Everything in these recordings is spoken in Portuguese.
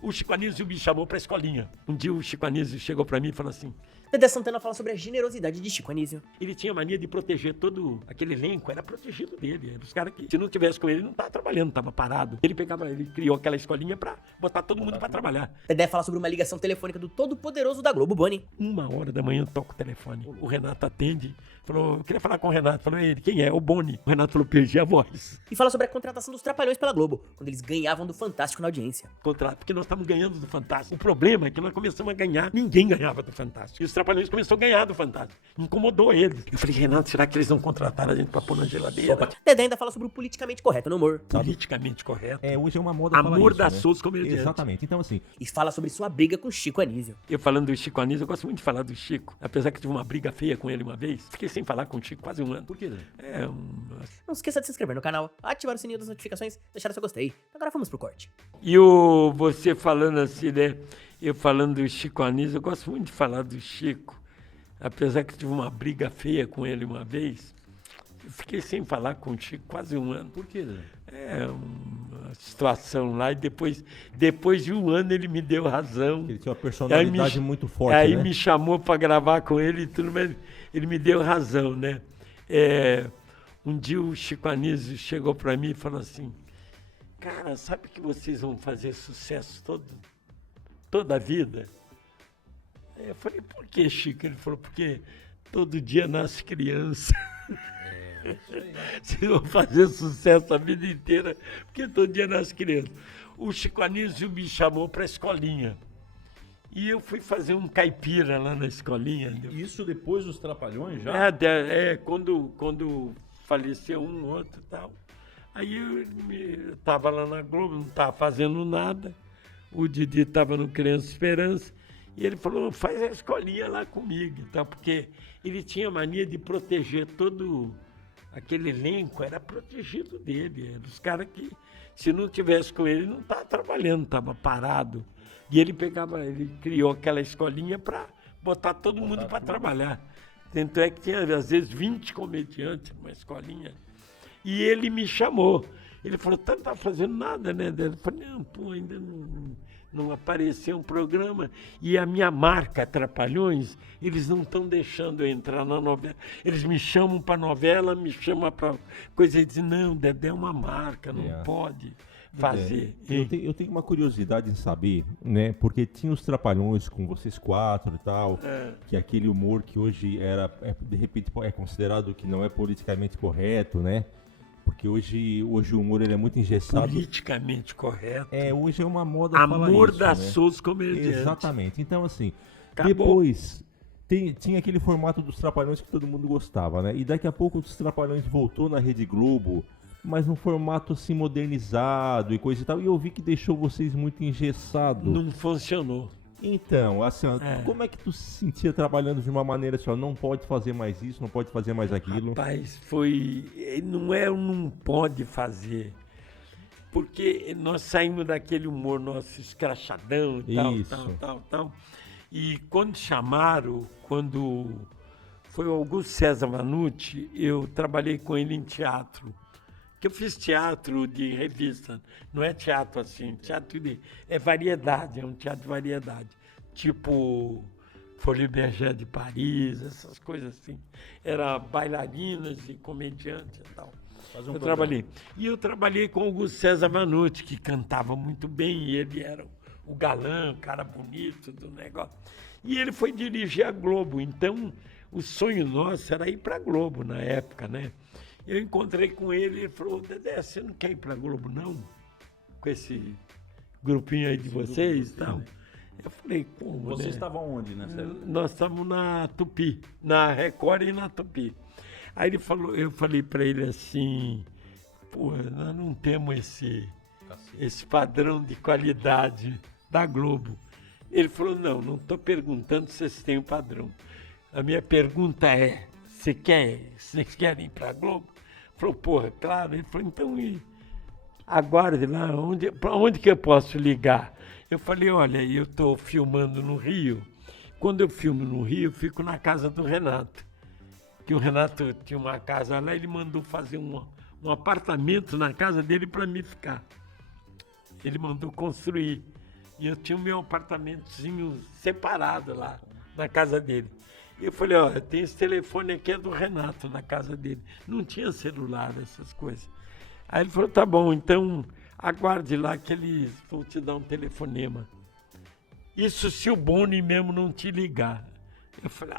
O Chico Anísio me chamou pra escolinha. Um dia o Chico Anísio chegou pra mim e falou assim: Dedé Santana fala sobre a generosidade de Chico Anísio. ele tinha mania de proteger todo aquele elenco, era protegido dele. Os caras que, se não tivesse com ele, não tava trabalhando, tava parado. Ele criou aquela escolinha pra botar todo mundo pra trabalhar. Dedé fala sobre uma ligação telefônica do todo-poderoso da Globo, Boni. 1h da manhã eu toco o telefone. O Renato atende, falou: eu queria falar com o Renato. Falou: ele, quem é? O Boni. O Renato falou: perdi a voz. E fala sobre a contratação dos Trapalhões pela Globo, quando eles ganhavam do Fantástico na audiência. Contrato, porque nós estamos ganhando do Fantástico. O problema é que nós começamos a ganhar, ninguém ganhava do Fantástico. E os Trapalhões começaram a ganhar do Fantástico. Incomodou eles. Eu falei: Renato, será que eles não contrataram a gente pra pôr na geladeira? Dedé ainda fala sobre o politicamente correto no humor. Politicamente correto. Hoje é uma moda falar Amor isso, da né? Souza comediante. Exatamente. Então, assim, E fala sobre sua briga com Chico Anísio. Eu falando do Chico Anísio, eu gosto muito de falar do Chico. Apesar que tive uma briga feia com ele uma vez. Fiquei sem falar com o Chico quase um ano. por quê, né? Não se esqueça de se inscrever no canal, ativar o sininho das notificações, deixar o seu gostei. Agora vamos pro corte. E você falando assim, né? Eu falando do Chico Anísio, eu gosto muito de falar do Chico. Apesar que tive uma briga feia com ele uma vez. Eu fiquei sem falar com o Chico quase um ano. Por quê, né? Uma situação lá e depois de um ano ele me deu razão. Ele tinha uma personalidade muito forte, aí né? me chamou para gravar com ele e tudo, mas ele me deu razão, né? Um dia o Chico Anísio chegou para mim e falou assim: cara, sabe que vocês vão fazer sucesso toda a vida? Eu falei: por que, Chico? Ele falou: porque todo dia nasce criança. Vocês vão fazer sucesso a vida inteira, porque todo dia nasce criança. O Chico Anísio me chamou para a escolinha. E eu fui fazer um caipira lá na escolinha. Isso depois dos Trapalhões já? Quando faleceu um, outro e tal. Aí eu estava lá na Globo, não estava fazendo nada. O Didi estava no Criança Esperança. E ele falou: faz a escolinha lá comigo, tá? Porque ele tinha mania de proteger todo aquele elenco, era protegido dele. Eram os caras que, se não tivesse com ele, não estava trabalhando, estava parado. E ele criou aquela escolinha para botar todo mundo para trabalhar. Tanto é que tinha, às vezes, 20 comediantes numa escolinha. E ele me chamou. Ele falou: tá, não está fazendo nada, né? Eu falei: não, pô, ainda não apareceu um programa. E a minha marca, Trapalhões, eles não estão deixando eu entrar na novela. Eles me chamam para novela, me chamam para coisa e dizem: não, Dedé é uma marca, não pode fazer. Eu tenho uma curiosidade em saber, né? Porque tinha os Trapalhões com vocês quatro e tal, que aquele humor que hoje de repente é considerado que não é politicamente correto, né? Porque hoje o humor ele é muito engessado. Politicamente correto. Hoje é uma moda falar Amor isso, da né? Souza comediante. Exatamente. Então, assim, Acabou. depois tinha aquele formato dos Trapalhões que todo mundo gostava, né? E daqui a pouco os Trapalhões voltou na Rede Globo, mas num formato assim modernizado e coisa e tal. E eu vi que deixou vocês muito engessados. Não funcionou. Então, assim, como é que tu se sentia trabalhando de uma maneira assim, ó, não pode fazer mais isso, não pode fazer mais aquilo? Rapaz, não pode fazer. Porque nós saímos daquele humor nosso escrachadão, tal. E quando foi o Augusto César Vanucci, eu trabalhei com ele em teatro. Que eu fiz teatro de revista, não é teatro assim, é variedade, é um teatro de variedade, tipo Folie Bergère de Paris, essas coisas assim. Era bailarinas e comediantes e tal. Trabalhei. E eu trabalhei com o Augusto César Vanucci, que cantava muito bem, e ele era o galã, o cara bonito do negócio. E ele foi dirigir a Globo, então o sonho nosso era ir para a Globo na época, né? Eu encontrei com ele e ele falou: Dedé, você não quer ir para a Globo, não? Com esse grupinho aí de vocês e tal. Eu falei: como, Vocês né? estavam onde nessa época? Nós estávamos na Tupi, na Record e na Tupi. Aí eu falei para ele assim: pô, nós não temos esse padrão de qualidade da Globo. Ele falou: não estou perguntando se vocês têm o padrão. A minha pergunta é: vocês querem ir para a Globo? Falou: porra, claro. Ele falou: então aguarde lá, para onde que eu posso ligar? Eu falei: olha, eu estou filmando no Rio. Quando eu filmo no Rio, eu fico na casa do Renato. Que o Renato tinha uma casa lá, ele mandou fazer um apartamento na casa dele para mim ficar. Ele mandou construir. E eu tinha o meu apartamentozinho separado lá, na casa dele. E eu falei, ó, tem esse telefone aqui, é do Renato, na casa dele. Não tinha celular, essas coisas. Aí ele falou, tá bom, então aguarde lá que eles vão te dar um telefonema. Isso se o Boni mesmo não te ligar. Eu falei,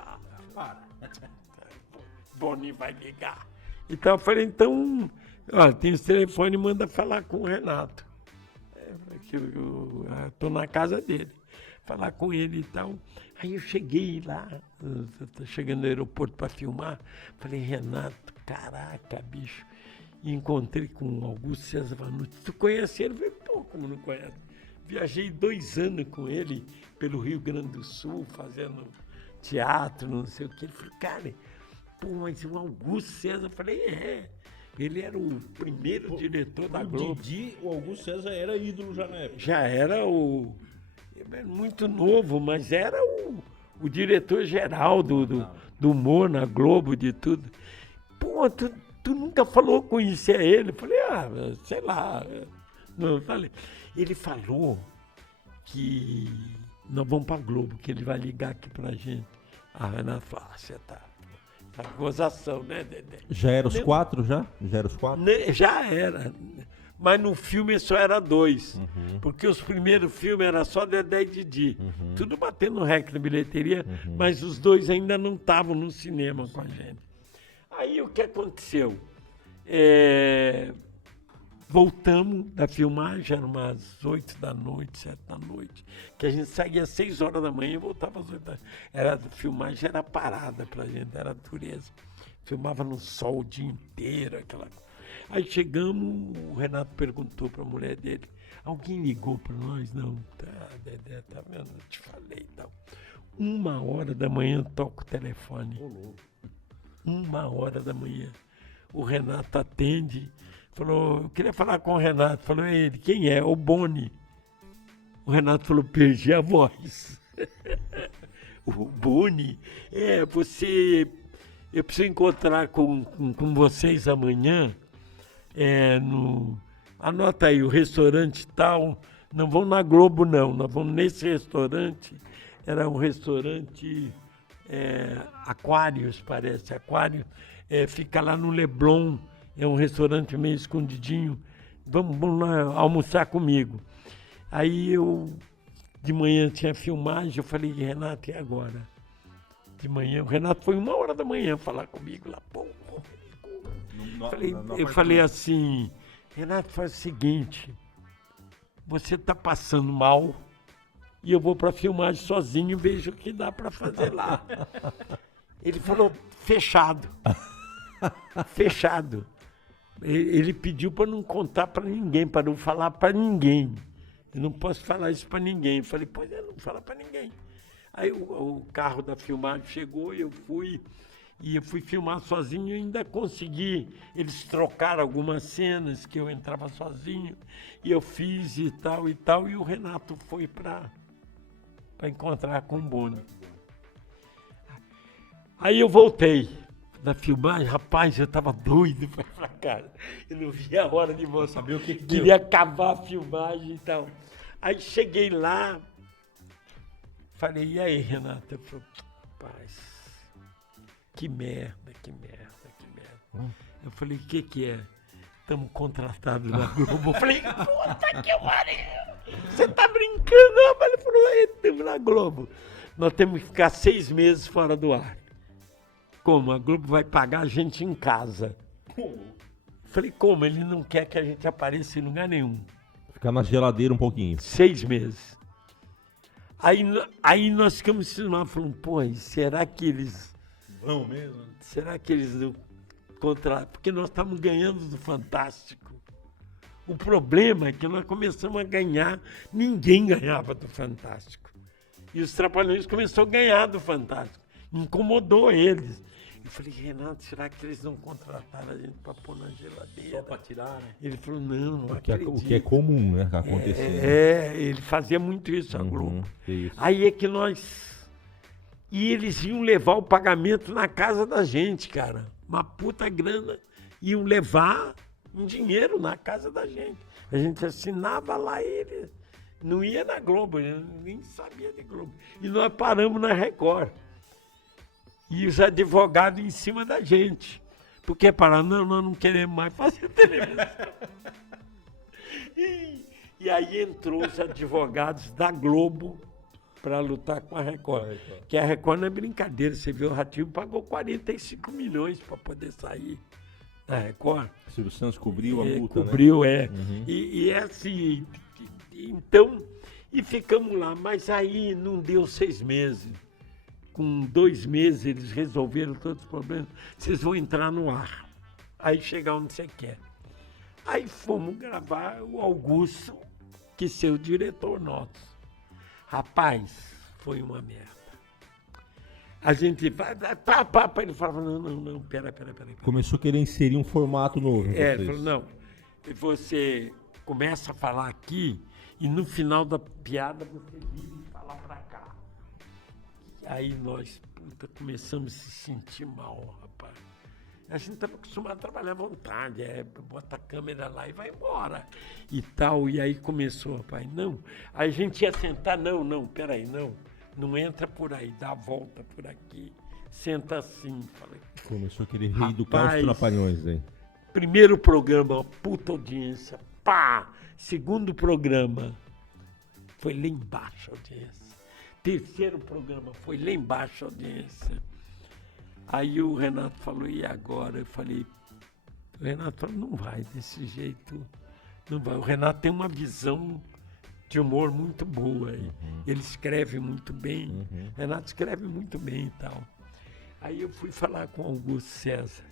Boni vai ligar. Então eu falei, então, ó, tem esse telefone, manda falar com o Renato. Eu tô na casa dele, falar com ele e tal. Aí eu cheguei lá, tô chegando no aeroporto para filmar, falei, Renato, caraca, bicho. E encontrei com o Augusto César Vanucci. Tu conhece ele? Eu falei, pô, como não conhece? Viajei 2 anos com ele pelo Rio Grande do Sul, fazendo teatro, não sei o que. Ele falou, cara, pô, mas o Augusto César, eu falei, ele era o primeiro diretor da Globo. Didi, o Augusto César era ídolo já na época. Já era muito novo, mas era o diretor-geral do humor na Globo, de tudo. Pô, tu nunca falou conhecer ele? Eu falei, sei lá. Não, falei. Ele falou que nós vamos para a Globo, que ele vai ligar aqui pra gente. A Renata falou, você tá gozação, né, Dedé? Já era os 4, já? Já era os 4? Já era. Mas no filme só era 2. Porque os primeiros filmes era só Dedé e Didi. Tudo batendo recorde de bilheteria, mas os 2 ainda não estavam no cinema com a gente. Aí o que aconteceu? Voltamos da filmagem, eram umas 8 da noite, 7 da noite, que a gente saía às 6 horas da manhã e voltava às 8 da noite. A filmagem era parada pra gente, era dureza. Filmava no sol o dia inteiro, aquela coisa. Aí chegamos, o Renato perguntou pra mulher dele, alguém ligou pra nós? Não, Dedé, tá vendo? Eu te falei e tal. 1h da manhã toca o telefone. 1h da manhã. O Renato atende, falou, eu queria falar com o Renato. Falou, ele, quem é? O Boni. O Renato falou, perdi a voz. O Boni, eu preciso encontrar com vocês amanhã, anota aí, o restaurante tal, não vão na Globo não, nós vamos nesse restaurante, era um restaurante Aquários, parece, Aquário, fica lá no Leblon, é um restaurante meio escondidinho, vamos lá almoçar comigo. Aí de manhã tinha filmagem, eu falei, Renato, e agora? De manhã, o Renato foi 1h da manhã falar comigo lá, pô. Eu falei assim, Renato, faz o seguinte, você tá passando mal e eu vou pra filmagem sozinho e vejo o que dá pra fazer lá. Ele falou, fechado. Fechado. Ele pediu para não contar para ninguém, para não falar para ninguém. Eu não posso falar isso para ninguém. Eu falei, pois não fala para ninguém. Aí o carro da filmagem chegou e eu fui filmar sozinho e ainda consegui. Eles trocaram algumas cenas que eu entrava sozinho e eu fiz e tal, e o Renato foi para encontrar com o Boni. Aí eu voltei da filmagem, rapaz, eu tava doido pra casa. Eu não via a hora de voltar. Sabia o que queria acabar a filmagem e tal. Aí cheguei lá, falei, e aí, Renato? Eu falei, rapaz, que merda. Eu falei, o que é? Estamos contratados na Globo. Eu falei, puta que pariu! Você tá brincando? Ele falou, estamos na Globo. Nós temos que ficar 6 meses fora do ar. Como? A Globo vai pagar a gente em casa. Falei, como? Ele não quer que a gente apareça em lugar nenhum. Ficar na geladeira um pouquinho. 6 meses. Aí nós ficamos cismados, falando, pô, será que eles... Vão mesmo? Será que eles não contratam? Porque nós estamos ganhando do Fantástico. O problema é que nós começamos a ganhar, ninguém ganhava do Fantástico. E os Trapalhões começaram a ganhar do Fantástico. Incomodou eles. Eu falei, Renato, será que eles não contrataram a gente para pôr na geladeira? Só para tirar, né? Ele falou, não acredito. O que é comum, né, acontecer. Ele fazia muito isso, a Globo. Isso. Aí é que nós... E eles iam levar o pagamento na casa da gente, cara. Uma puta grana. Iam levar um dinheiro na casa da gente. A gente assinava lá e eles Não ia na Globo, né? Nem sabia de Globo. E nós paramos na Record. E os advogados em cima da gente. Porque pararam, não, nós não queremos mais fazer televisão. E aí entrou os advogados da Globo para lutar com a Record. Que a Record não é brincadeira. Você viu, o Ratinho pagou 45 milhões para poder sair da Record. Silvio Santos cobriu a multa, Cobriu, né? é. E é assim, então, e ficamos lá. Mas aí não deu 6 meses. Com 2 meses eles resolveram todos os problemas. Vocês vão entrar no ar. Aí chegar onde você quer. Aí fomos gravar o Augusto, que ser o diretor nosso. Rapaz, foi uma merda. A gente vai, ele falava, não, pera. Começou a querer inserir um formato novo. Ele falou, não, você começa a falar aqui e no final da piada você vira e fala pra cá. Aí nós, começamos a se sentir mal, rapaz. A gente estava acostumado a trabalhar à vontade, bota a câmera lá e vai embora e tal. E aí começou, rapaz, não. Aí a gente ia sentar, peraí, não entra por aí, dá a volta por aqui, senta assim. Falei, começou a querer reeducar os trapalhões, hein? Primeiro programa, puta audiência, pá! Segundo programa, foi lá embaixo a audiência. Terceiro programa, foi lá embaixo a audiência. Aí o Renato falou, e agora? Eu falei, o Renato falou, não vai desse jeito, não vai. O Renato tem uma visão de humor muito boa, ele escreve muito bem, o Renato escreve muito bem e tal. Aí eu fui falar com o Augusto César.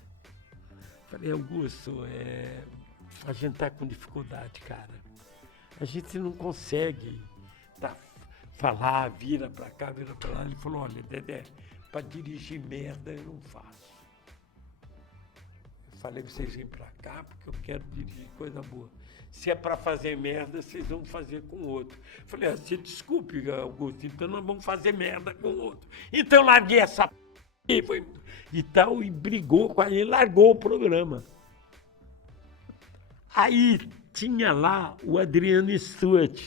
Falei, Augusto, a gente tá com dificuldade, cara. A gente não consegue falar, vira pra cá, vira pra lá. Ele falou, olha, Dedé, para dirigir merda eu não faço. Eu falei, vocês vêm para cá porque eu quero dirigir coisa boa. Se é para fazer merda, vocês vão fazer com o outro. Eu falei, você desculpe, Augusto, então nós vamos fazer merda com o outro. Então eu larguei essa e tal, e brigou com ele, largou o programa. Aí tinha lá o Adriano Stuart,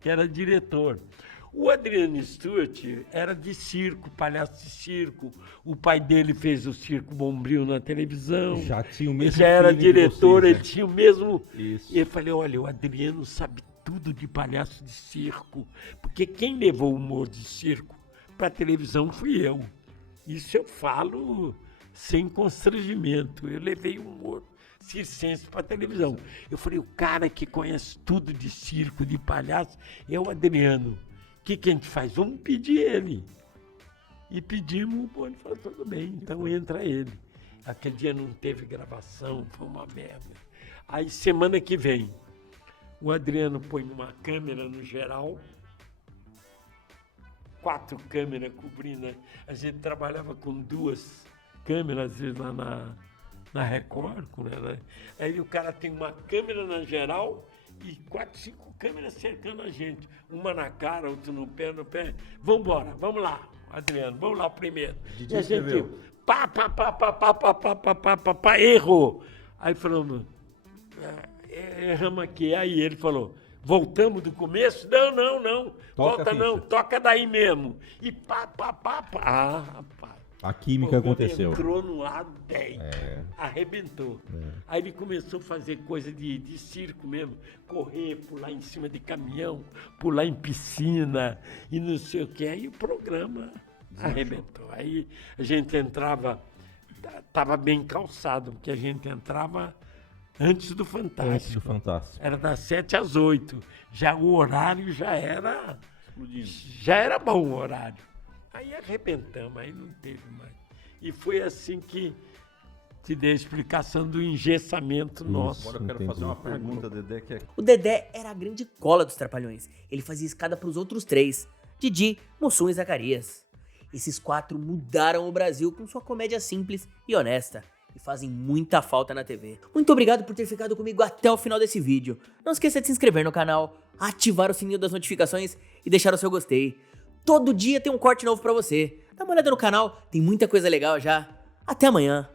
que era diretor. O Adriano Stuart era de circo, palhaço de circo. O pai dele fez o Circo Bombril na televisão. Já tinha o mesmo. Já era diretor, vocês, ele tinha o mesmo. Isso. E eu falei, olha, o Adriano sabe tudo de palhaço de circo. Porque quem levou o humor de circo para a televisão fui eu. Isso eu falo sem constrangimento. Eu levei o humor circense para a televisão. Eu falei, o cara que conhece tudo de circo, de palhaço, é o Adriano. O que a gente faz? Vamos pedir ele. E pedimos, ele falou, tudo bem, então entra ele. Aquele dia não teve gravação, foi uma merda. Aí semana que vem, o Adriano põe uma câmera no geral, 4 câmeras cobrindo. A gente trabalhava com 2 câmeras, às vezes lá na Record. Aí o cara tem uma câmera na geral e 4, 5 câmeras cercando a gente. Uma na cara, outra no pé. Vambora, vamos lá, Adriano, vamos lá primeiro. E a gente, errou. Aí falamos, erramos aqui. Aí ele falou, voltamos do começo? Não. Volta não, toca daí mesmo. E rapaz. A química aconteceu. Entrou no ar 10, arrebentou. Aí ele começou a fazer coisa de circo mesmo, correr, pular em cima de caminhão, pular em piscina e não sei o que. Aí o programa arrebentou. Aí a gente entrava, estava bem calçado, porque a gente entrava antes do Fantástico. Antes do Fantástico. Era das 7 às 8. Já o horário já era bom o horário. Aí arrebentamos, aí não teve mais. E foi assim que te dei a explicação do engessamento nosso. Agora eu quero fazer uma pergunta, Dedé, que é... O Dedé era a grande cola dos Trapalhões. Ele fazia escada pros outros 3, Didi, Mussum e Zacarias. Esses 4 mudaram o Brasil com sua comédia simples e honesta. E fazem muita falta na TV. Muito obrigado por ter ficado comigo até o final desse vídeo. Não esqueça de se inscrever no canal, ativar o sininho das notificações e deixar o seu gostei. Todo dia tem um corte novo pra você. Dá uma olhada no canal, tem muita coisa legal já. Até amanhã.